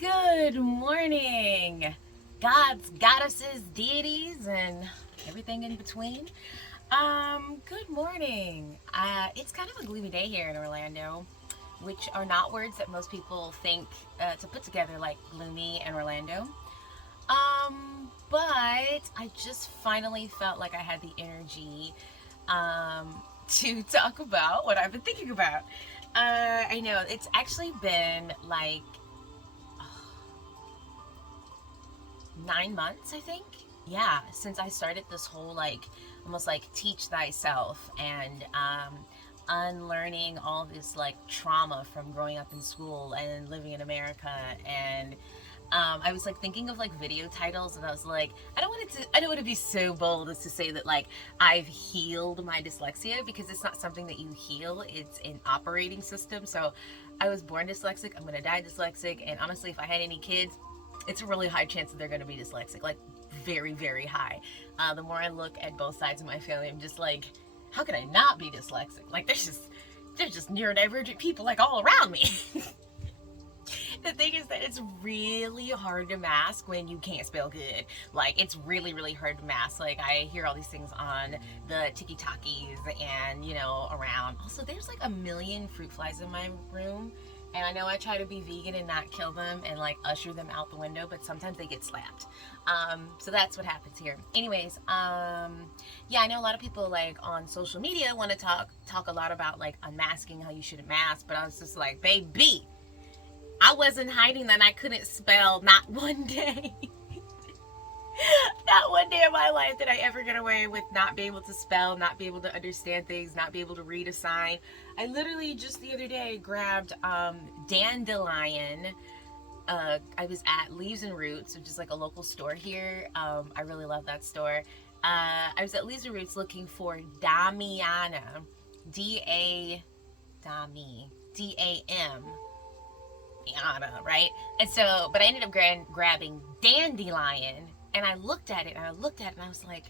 Good morning, gods, goddesses, deities, and everything in between. Good morning. It's kind of a gloomy day here in Orlando, which are not words that most people think to put together, like gloomy and Orlando. But I just finally felt like I had the energy to talk about what I've been thinking about. I know it's actually been like 9 months, I think. Yeah, since I started this whole like almost like teach thyself and unlearning all this like trauma from growing up in school and living in America. And I was like thinking of like video titles, and I was like, I don't want to be so bold as to say that like I've healed my dyslexia, because it's not something that you heal, it's an operating system. So I was born dyslexic, I'm gonna die dyslexic, and honestly, if I had any kids, it's a really high chance that they're going to be dyslexic, like very, very high. The more I look at both sides of my family, I'm just like, how can I not be dyslexic? Like there's just neurodivergent people like all around me. The thing is that it's really hard to mask when you can't spell good. Like it's really, really hard to mask. Like I hear all these things on the tiki-takis and around. Also, there's like a million fruit flies in my room, and I know I try to be vegan and not kill them and like usher them out the window, but sometimes they get slapped. So that's what happens here. Anyways, yeah, I know a lot of people like on social media want to talk a lot about like unmasking, how you shouldn't mask, but I was just like, baby, I wasn't hiding that I couldn't spell not one day. Not one day of my life did I ever get away with not being able to spell, not be able to understand things, not be able to read a sign. I literally just the other day grabbed dandelion. I was at Leaves and Roots, which is like a local store here. I really love that store. I was at Leaves and Roots looking for Damiana, D-A-M, right? And so, but I ended up grabbing dandelion, and I looked at it and I looked at it and I was like,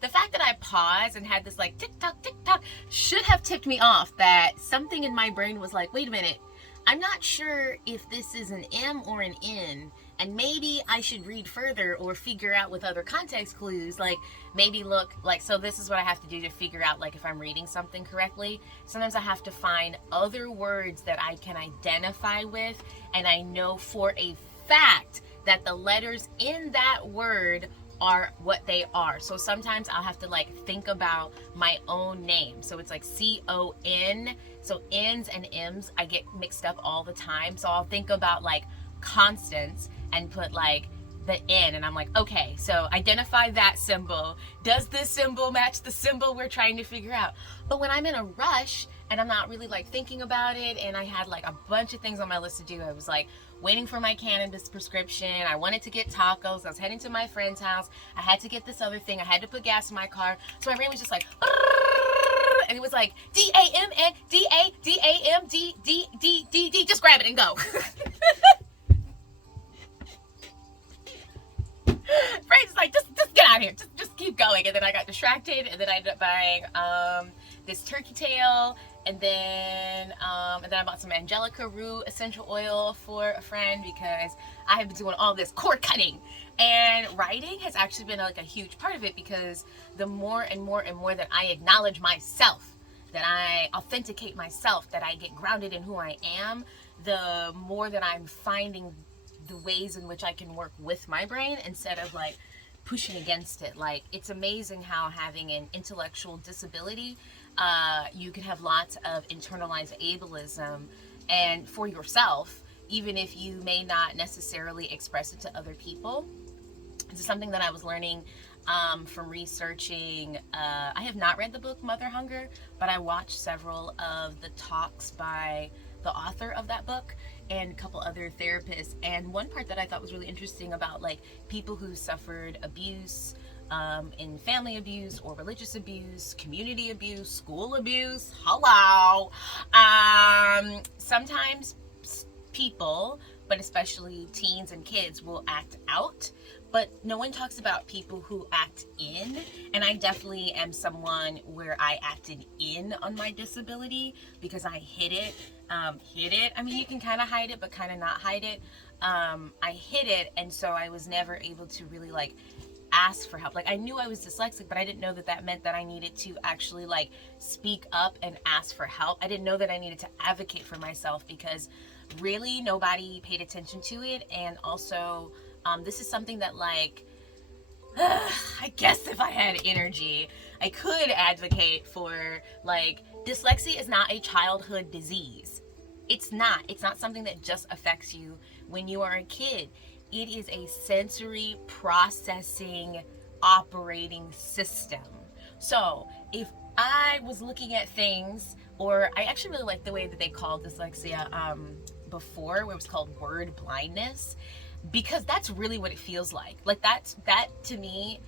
the fact that I paused and had this like tick tock should have tipped me off that something in my brain was like, wait a minute, I'm not sure if this is an M or an N, and maybe I should read further or figure out with other context clues, like maybe look like, so this is what I have to do to figure out like if I'm reading something correctly. Sometimes I have to find other words that I can identify with, and I know for a fact that the letters in that word are what they are. So sometimes I'll have to like think about my own name. So it's like C-O-N. So N's and M's I get mixed up all the time. So I'll think about like Constance and put like the N, and I'm like, okay, so identify that symbol. Does this symbol match the symbol we're trying to figure out? But when I'm in a rush and I'm not really like thinking about it, and I had like a bunch of things on my list to do, I was like waiting for my cannabis prescription, I wanted to get tacos, I was heading to my friend's house, I had to get this other thing, I had to put gas in my car, so my brain was just like, and it was like D-A-M-N, D-A-D-A-M, D-D-D-D-D, just grab it and go. Brain's like, just get out of here, just keep going. And then I got distracted, and then I ended up buying this turkey tail, and then I bought some Angelica root essential oil for a friend, because I have been doing all this cord cutting, and writing has actually been like a huge part of it, because the more and more and more that I acknowledge myself, that I authenticate myself, that I get grounded in who I am, the more that I'm finding the ways in which I can work with my brain instead of like pushing against it. Like, it's amazing how having an intellectual disability, you can have lots of internalized ableism, and for yourself, even if you may not necessarily express it to other people. This is something that I was learning from researching. I have not read the book Mother Hunger, but I watched several of the talks by the author of that book and a couple other therapists. And one part that I thought was really interesting about like people who suffered abuse, in family abuse or religious abuse, community abuse, school abuse, hello. Sometimes people, but especially teens and kids, will act out, but no one talks about people who act in. And I definitely am someone where I acted in on my disability because I hid it. hid it. I mean, you can kind of hide it, but kind of not hide it. I hid it, and so I was never able to really like ask for help. Like, I knew I was dyslexic, but I didn't know that that meant that I needed to actually like speak up and ask for help. I didn't know that I needed to advocate for myself, because really nobody paid attention to it. And also, this is something that like, I guess if I had energy, I could advocate for. Like, dyslexia is not a childhood disease. It's not something that just affects you when you are a kid. It is a sensory processing operating system. So if I was looking at things, or I actually really like the way that they called dyslexia before, where it was called word blindness, because that's really what it feels like. Like, that to me,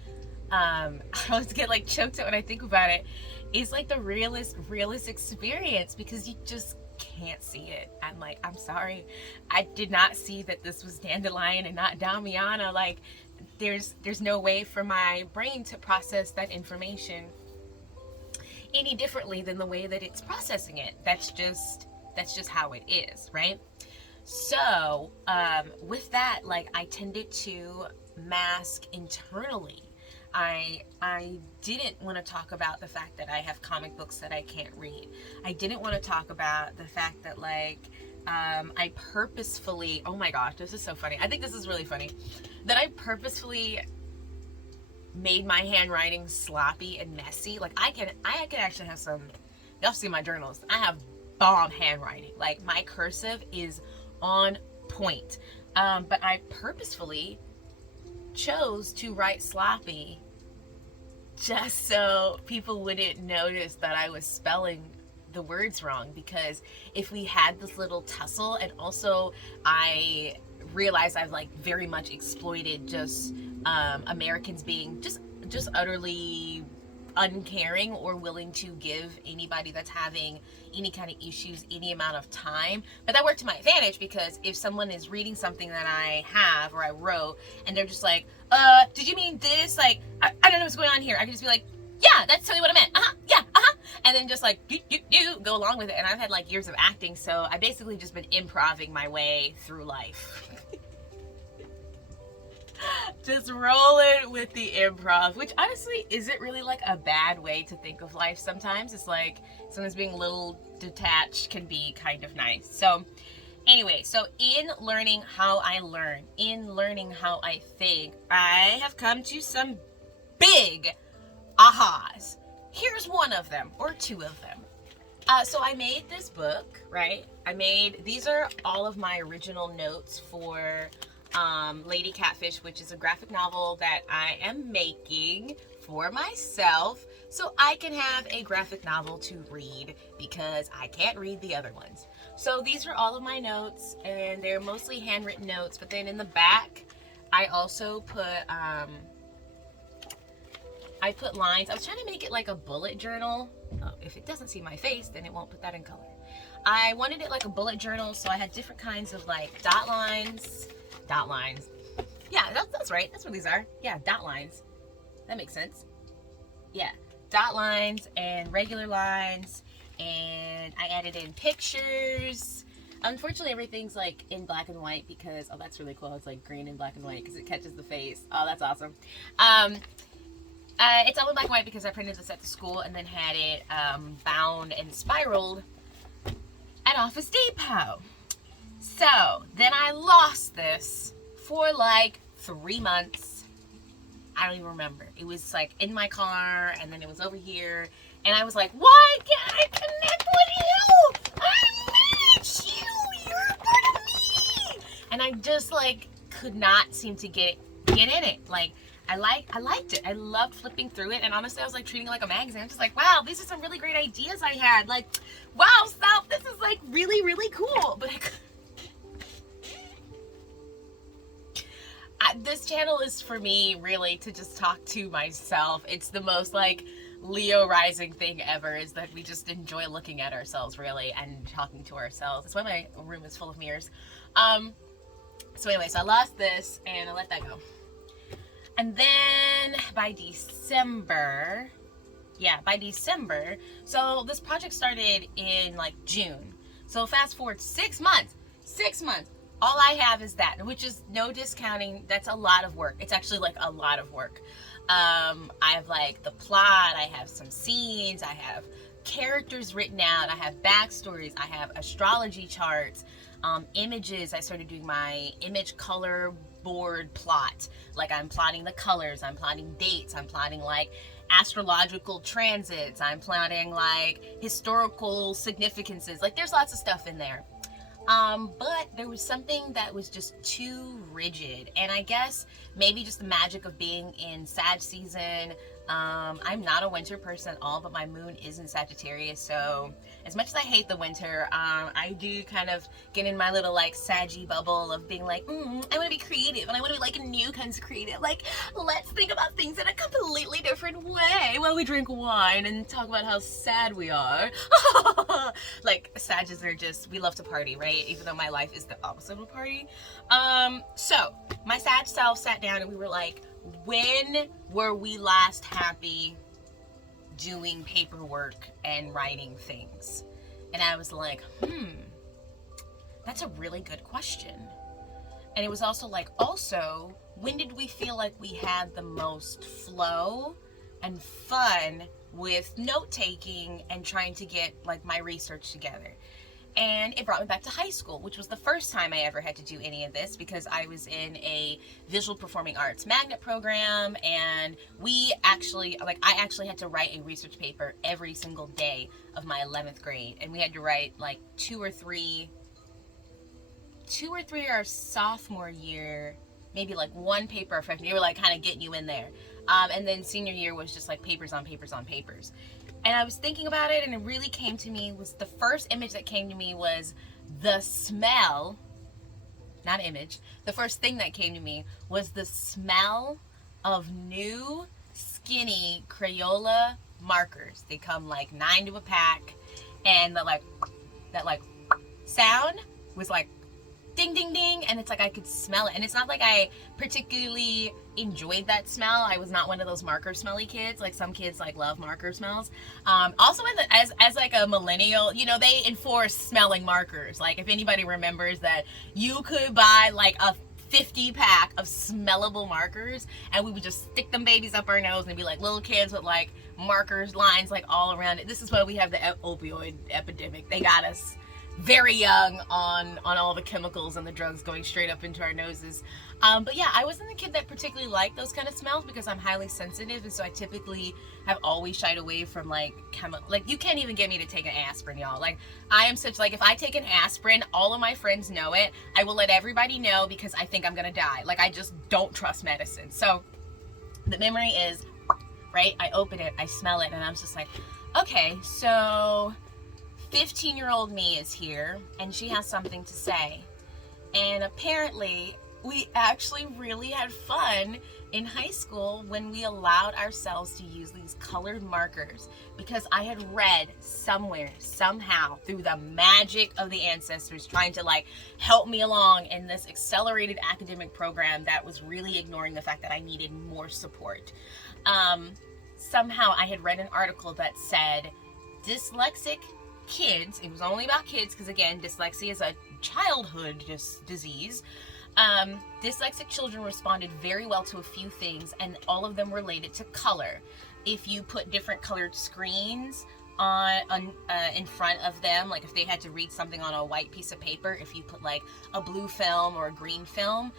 I always get like choked up when I think about it. It's like the realest experience, because you just can't see it. I'm like, I'm sorry, I did not see that this was dandelion and not Damiana. Like, there's no way for my brain to process that information any differently than the way that it's processing it. That's just how it is, right? So with that, like, I tended to mask internally. I didn't want to talk about the fact that I have comic books that I can't read. I didn't want to talk about the fact that, like, I purposefully, oh my gosh, this is so funny. I think this is really funny. That I purposefully made my handwriting sloppy and messy. Like, I can actually have some, y'all see my journals. I have bomb handwriting. Like, my cursive is on point. But I purposefully chose to write sloppy just so people wouldn't notice that I was spelling the words wrong. Because if we had this little tussle, and also I realized I've like very much exploited just Americans being just utterly uncaring or willing to give anybody that's having any kind of issues any amount of time. But that worked to my advantage, because if someone is reading something that I have or I wrote and they're just like, did you mean this? Like, I don't know what's going on here. I can just be like, yeah, that's totally what I meant. Yeah, and then just like go along with it. And I've had like years of acting, so I basically just been improvising my way through life. Just rolling with the improv, which honestly isn't really like a bad way to think of life sometimes. It's like sometimes being a little detached can be kind of nice. So anyway, so in learning how I learn, in learning how I think, I have come to some big ahas. Here's one of them, or two of them. So I made this book, right? These are all of my original notes for Lady Catfish, which is a graphic novel that I am making for myself so I can have a graphic novel to read, because I can't read the other ones. So these are all of my notes, and they're mostly handwritten notes, but then in the back I also put I put lines. I was trying to make it like a bullet journal. Oh, if it doesn't see my face, then it won't put that in color. I wanted it like a bullet journal, so I had different kinds of like dot lines. Yeah, that's right. That's what these are. Yeah, dot lines. That makes sense. Yeah, dot lines and regular lines, and I added in pictures. Unfortunately, everything's like in black and white because, oh, that's really cool. It's like green and black and white because it catches the face. Oh, that's awesome. It's all in black and white because I printed this at the school and then had it bound and spiraled at Office Depot. So then I lost this for like 3 months. I don't even remember. It was like in my car, and then it was over here, and I was like, why can't I connect with you? I need you. You're a part of me. And I just like could not seem to get in it. Like, I liked it. I loved flipping through it, and honestly, I was like treating it like a magazine. I'm just like, wow, these are some really great ideas I had. Like, wow, stop, this is like really, really cool. But this channel is for me really to just talk to myself. It's the most like Leo rising thing ever, is that we just enjoy looking at ourselves really and talking to ourselves. That's why my room is full of mirrors. So anyway, so I lost this and I let that go. And then by December, so this project started in like June. So fast forward 6 months, 6 months. All I have is that, which is no discounting. That's a lot of work. It's actually like a lot of work. I have like the plot, I have some scenes, I have characters written out, I have backstories, I have astrology charts, images. I started doing my image color board plot. Like I'm plotting the colors, I'm plotting dates, I'm plotting like astrological transits, I'm plotting like historical significances. Like there's lots of stuff in there. But there was something that was just too rigid, and I guess maybe just the magic of being in Sag season. I'm not a winter person at all, but my moon is in Sagittarius, so as much as I hate the winter, I do kind of get in my little like Saggy bubble of being like, I want to be creative, and I want to be like new kinds of creative. Like, let's think about things in a completely different way while we drink wine and talk about how sad we are. Like, Sages are just, we love to party, right? Even though my life is the opposite of a party. So my Sag self sat down and we were like, when were we last happy doing paperwork and writing things? And I was like, that's a really good question. And it was also like, when did we feel like we had the most flow and fun with note-taking and trying to get like my research together? And it brought me back to high school, which was the first time I ever had to do any of this, because I was in a visual performing arts magnet program, and I actually had to write a research paper every single day of my 11th grade, and we had to write like two or three our sophomore year, maybe like one paper our freshman year. They were like kind of getting you in there, and then senior year was just like papers on papers on papers. And I was thinking about it, and it really came to me, was the first image that came to me was the smell, not image, the first thing that came to me was the smell of new skinny Crayola markers. They come like 9 to a pack, and that sound was like ding ding ding, and it's like I could smell it. And it's not like I particularly enjoyed that smell. I was not one of those marker smelly kids. Like some kids like love marker smells. Also as like a millennial, you know, they enforce smelling markers. Like if anybody remembers that you could buy like a 50 pack of smellable markers, and we would just stick them babies up our nose and be like little kids with like markers lines like all around it. This is why we have the opioid epidemic. They got us very young on all the chemicals and the drugs going straight up into our noses. But yeah, I wasn't a kid that particularly liked those kind of smells because I'm highly sensitive, and so I typically have always shied away from like you can't even get me to take an aspirin, y'all. Like I am such, like, if I take an aspirin, all of my friends know it. I will let everybody know because I think I'm gonna die. Like I just don't trust medicine. So the memory is, right, I open it, I smell it, and I'm just like, okay, so 15-year-old me is here, and she has something to say. And apparently, we actually really had fun in high school when we allowed ourselves to use these colored markers, because I had read somewhere, somehow, through the magic of the ancestors trying to like help me along in this accelerated academic program that was really ignoring the fact that I needed more support. Somehow I had read an article that said dyslexic kids, it was only about kids because again, dyslexia is a childhood disease. Dyslexic children responded very well to a few things, and all of them related to color. If you put different colored screens in front of them, like if they had to read something on a white piece of paper, if you put like a blue film or a green film,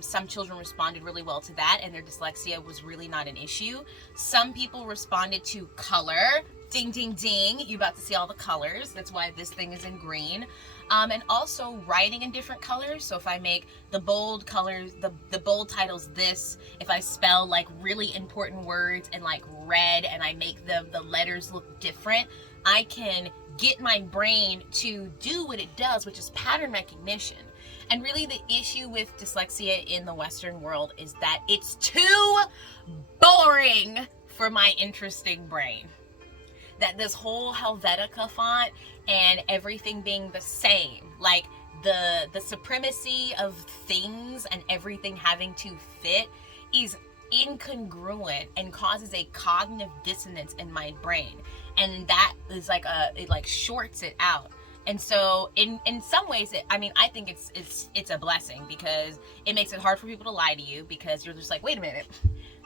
some children responded really well to that, and their dyslexia was really not an issue. Some people responded to color. Ding, ding, ding. You're about to see all the colors. That's why this thing is in green. And also writing in different colors. So if I make the bold colors, the bold titles this, if I spell like really important words in like red and I make the letters look different, I can get my brain to do what it does, which is pattern recognition. And really the issue with dyslexia in the Western world is that it's too boring for my interesting brain. That this whole Helvetica font and everything being the same, like the supremacy of things and everything having to fit, is incongruent and causes a cognitive dissonance in my brain, and that is like it like shorts it out. And so in some ways, I think it's a blessing, because it makes it hard for people to lie to you, because you're just like, wait a minute,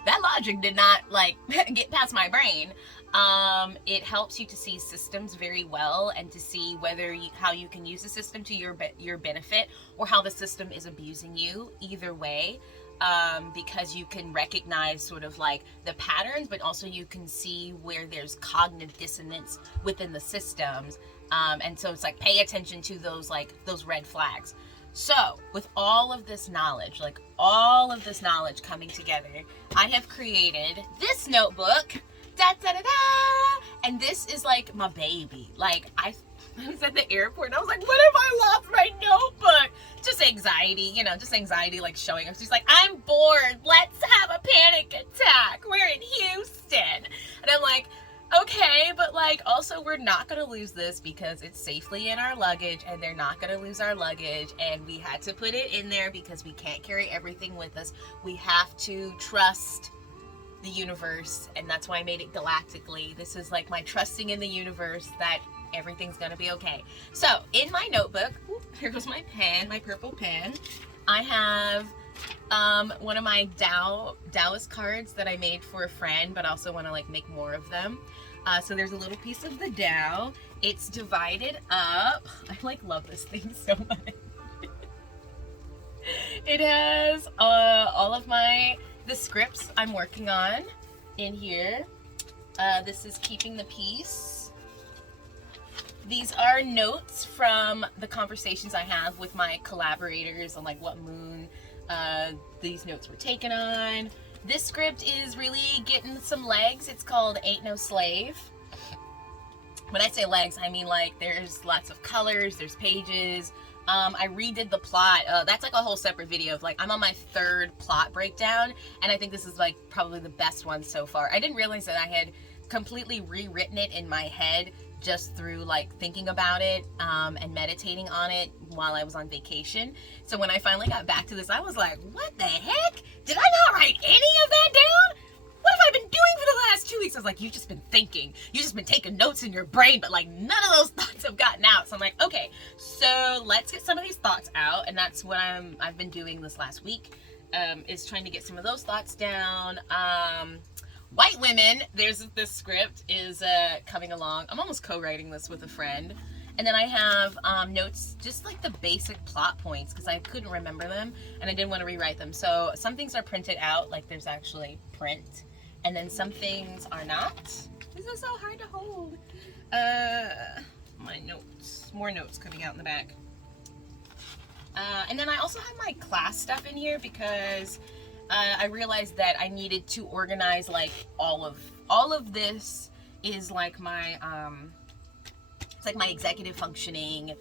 that logic did not like get past my brain. It helps you to see systems very well, and to see how you can use the system to your benefit, or how the system is abusing you. Either way, because you can recognize sort of like the patterns, but also you can see where there's cognitive dissonance within the systems. And so it's like, pay attention to those red flags. So with all of this knowledge coming together, I have created this notebook. Da, da, da, da. And this is like my baby. Like, I was at the airport and I was like, what if I lost my notebook? Just anxiety, like showing up. She's like, I'm bored. Let's have a panic attack. We're in Houston. And I'm like, okay, but like, also we're not going to lose this, because it's safely in our luggage, and they're not going to lose our luggage. And we had to put it in there because we can't carry everything with us. We have to trust the universe, and that's why I made it galactically. This is like my trusting in the universe that everything's gonna be okay. So in my notebook, here goes my pen, my purple pen. I have one of my Taoist cards that I made for a friend, but also want to like make more of them. So there's a little piece of the Tao. It's divided up. I like love this thing so much. It has all of the scripts I'm working on in here. This is Keeping the Peace. These are notes from the conversations I have with my collaborators on like what moon these notes were taken on. This script is really getting some legs. It's called Ain't No Slave. When I say legs, I mean like there's lots of colors, there's pages. I redid the plot. That's like a whole separate video of like, I'm on my third plot breakdown, and I think this is like probably the best one so far. I didn't realize that I had completely rewritten it in my head just through like thinking about it and meditating on it while I was on vacation. So when I finally got back to this, I was like, what the heck? Did I not write any of that down? What have I been doing for the last 2 weeks? I was like, you've just been thinking. You've just been taking notes in your brain, but like none of those thoughts have gotten out. So I'm like, okay, so let's get some of these thoughts out. And that's what I've been doing this last week, is trying to get some of those thoughts down. White women, this script is coming along. I'm almost co-writing this with a friend. And then I have notes, just like the basic plot points, because I couldn't remember them and I didn't want to rewrite them. So some things are printed out, like there's actually print. And then some things are not. This is so hard to hold. My notes, more notes coming out in the back. And then I also have my class stuff in here because I realized that I needed to organize like all of this is like my it's like my executive functioning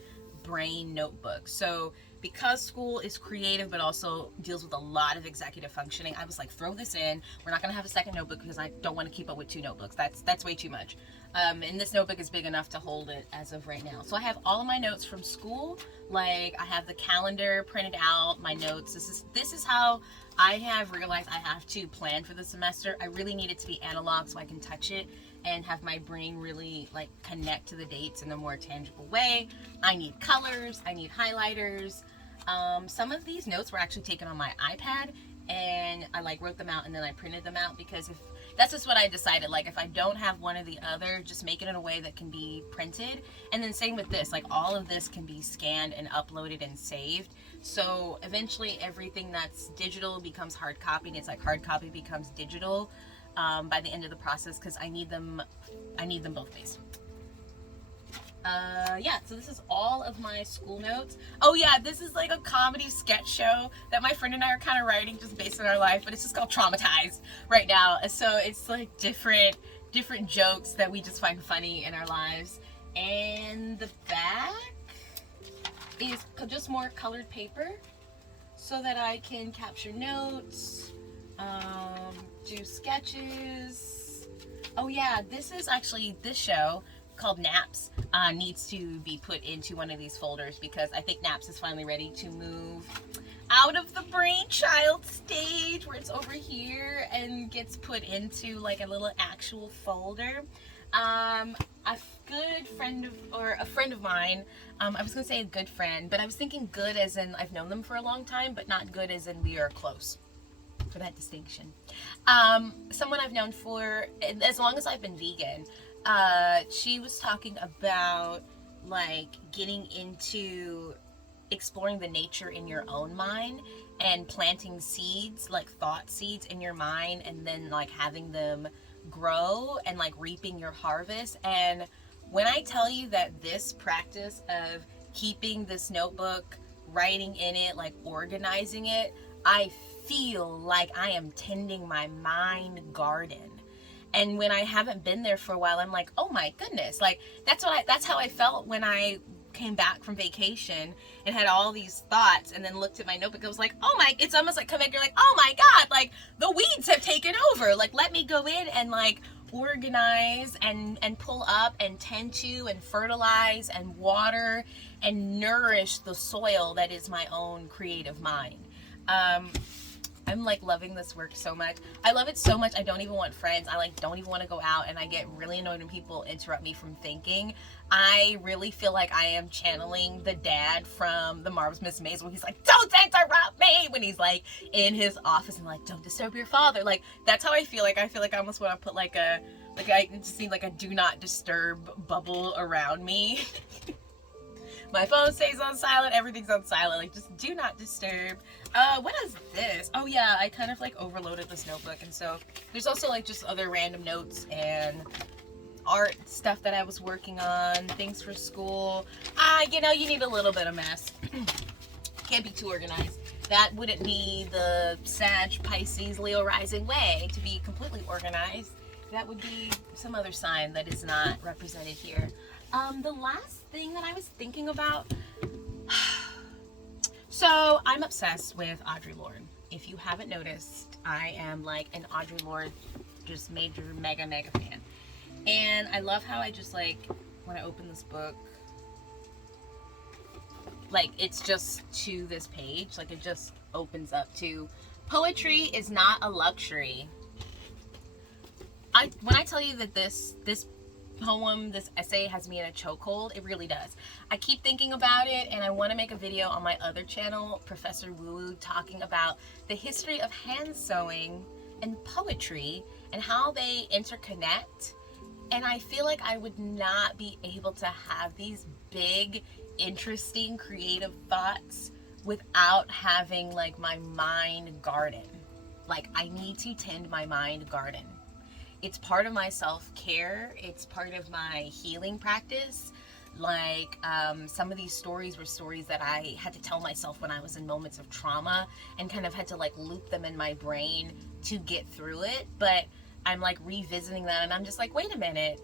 brain notebook. So because school is creative but also deals with a lot of executive functioning, I was like, throw this in. We're not gonna have a second notebook because I don't want to keep up with 2 notebooks. That's way too much. And this notebook is big enough to hold it as of right now. So I have all of my notes from school. Like I have the calendar printed out, my notes. This is how I have realized I have to plan for the semester. I really need it to be analog so I can touch it and have my brain really like connect to the dates in a more tangible way. I need colors, I need highlighters. Some of these notes were actually taken on my iPad, and I like wrote them out and then I printed them out, because that's just what I decided, like if I don't have one or the other, just make it in a way that can be printed. And then same with this, like all of this can be scanned and uploaded and saved. So eventually everything that's digital becomes hard copy, and it's like hard copy becomes digital by the end of the process, because I need them both ways. Yeah, so this is all of my school notes. Oh yeah, this is like a comedy sketch show that my friend and I are kind of writing just based on our life, but it's just called Traumatized right now. So it's like different jokes that we just find funny in our lives. And the back is just more colored paper so that I can capture notes, do sketches. Oh yeah, this show called Naps needs to be put into one of these folders, because I think Naps is finally ready to move out of the brainchild stage where it's over here and gets put into like a little actual folder. I a good friend of, or a friend of mine, I was gonna say a good friend, but I was thinking good as in I've known them for a long time, but not good as in we are close, for that distinction. Someone I've known for as long as I've been vegan. She was talking about like getting into exploring the nature in your own mind and planting seeds, like thought seeds in your mind, and then like having them grow and like reaping your harvest. And when I tell you that this practice of keeping this notebook, writing in it, like organizing it, I feel like I am tending my mind garden. And when I haven't been there for a while, I'm like, oh my goodness, like that's how I felt when I came back from vacation and had all these thoughts, and then looked at my notebook. I was like, oh my, it's almost like come back, you're like, oh my God, like the weeds have taken over. Like, let me go in and like organize and pull up and tend to and fertilize and water and nourish the soil that is my own creative mind. I'm like loving this work so much. I love it so much I don't even want friends. I like don't even want to go out, and I get really annoyed when people interrupt me from thinking. I really feel like I am channeling the dad from The Marvelous Miss Maisel when he's like, don't interrupt me, when he's like in his office and like, don't disturb your father. Like, that's how I feel. Like, I feel like I almost want to put like I just need like a do not disturb bubble around me. My phone stays on silent, everything's on silent, like just do not disturb. What is this? Oh yeah, I kind of like overloaded this notebook, and so there's also like just other random notes and art stuff that I was working on, things for school. You know, you need a little bit of mess. Can't be too organized. That wouldn't be the Sag, Pisces, Leo rising way to be completely organized. That would be some other sign that is not represented here. The last thing that I was thinking about, so I'm obsessed with Audrey Lorde. If you haven't noticed, I am like an Audrey Lorde just major mega fan. And I love how I just like, when I open this book, like it's just to this page, like it just opens up to poetry is not a luxury. When I tell you that this poem, this essay has me in a chokehold, it really does. I keep thinking about it, and I want to make a video on my other channel, Professor Woo Woo, talking about the history of hand sewing and poetry and how they interconnect. And I feel like I would not be able to have these big, interesting, creative thoughts without having like my mind garden. Like, I need to tend my mind garden. It's part of my self-care. It's part of my healing practice. Like, some of these stories were stories that I had to tell myself when I was in moments of trauma, and kind of had to like loop them in my brain to get through it. But I'm like revisiting them, and I'm just like, wait a minute,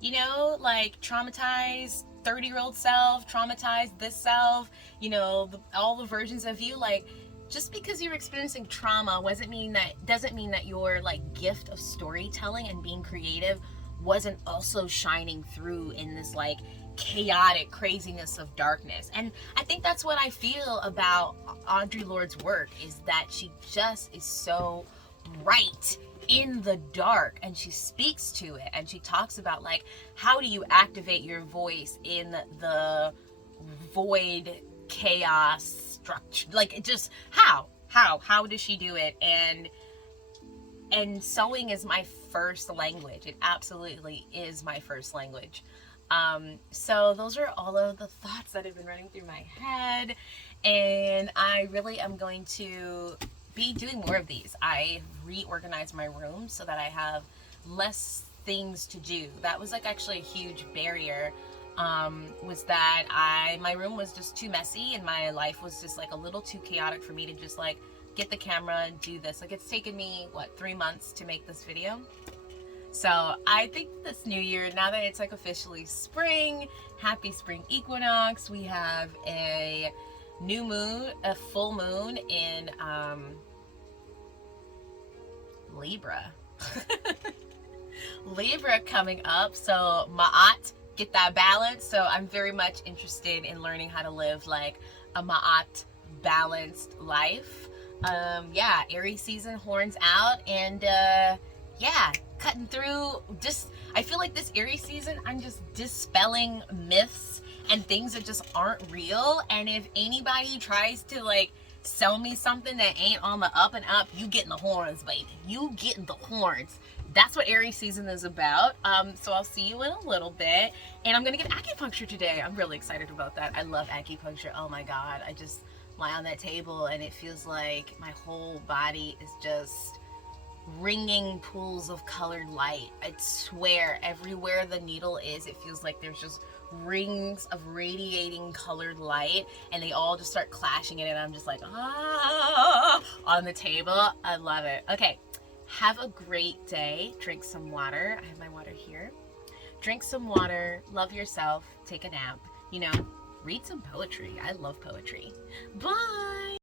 you know, like traumatized 30-year-old self, traumatized this self, you know, all the versions of you. Like, just because you're experiencing trauma doesn't mean that your like gift of storytelling and being creative wasn't also shining through in this like chaotic craziness of darkness. And I think that's what I feel about Audrey Lorde's work, is that she just is so right in the dark, and she speaks to it, and she talks about like, how do you activate your voice in the void chaos structure, like it just how does she do it? And sewing is my first language. It absolutely is my first language. So those are all of the thoughts that have been running through my head, and I really am going to be doing more of these. I reorganized my room so that I have less things to do. That was like actually a huge barrier, was that my room was just too messy, and my life was just like a little too chaotic for me to just like get the camera and do this. Like, it's taken me 3 months to make this video. So I think this new year, now that it's like officially spring, happy spring equinox, we have a new moon, a full moon in Libra. Libra coming up, so Ma'at, get that balance. So I'm very much interested in learning how to live like a Ma'at balanced life. Yeah, Aries season, horns out, and yeah, cutting through. Just I feel like this Aries season, I'm just dispelling myths and things that just aren't real. And if anybody tries to like sell me something that ain't on the up and up, you getting the horns, baby. You getting the horns. That's what Aries season is about. So I'll see you in a little bit. And I'm going to get acupuncture today. I'm really excited about that. I love acupuncture. Oh my God. I just lie on that table and it feels like my whole body is just ringing pools of colored light. I swear, everywhere the needle is, it feels like there's just rings of radiating colored light, and they all just start clashing in it, and I'm just like, ah, on the table. I love it. Okay, have a great day. Drink some water. I have my water here. Drink some water, love yourself, take a nap, read some poetry. I love poetry. Bye.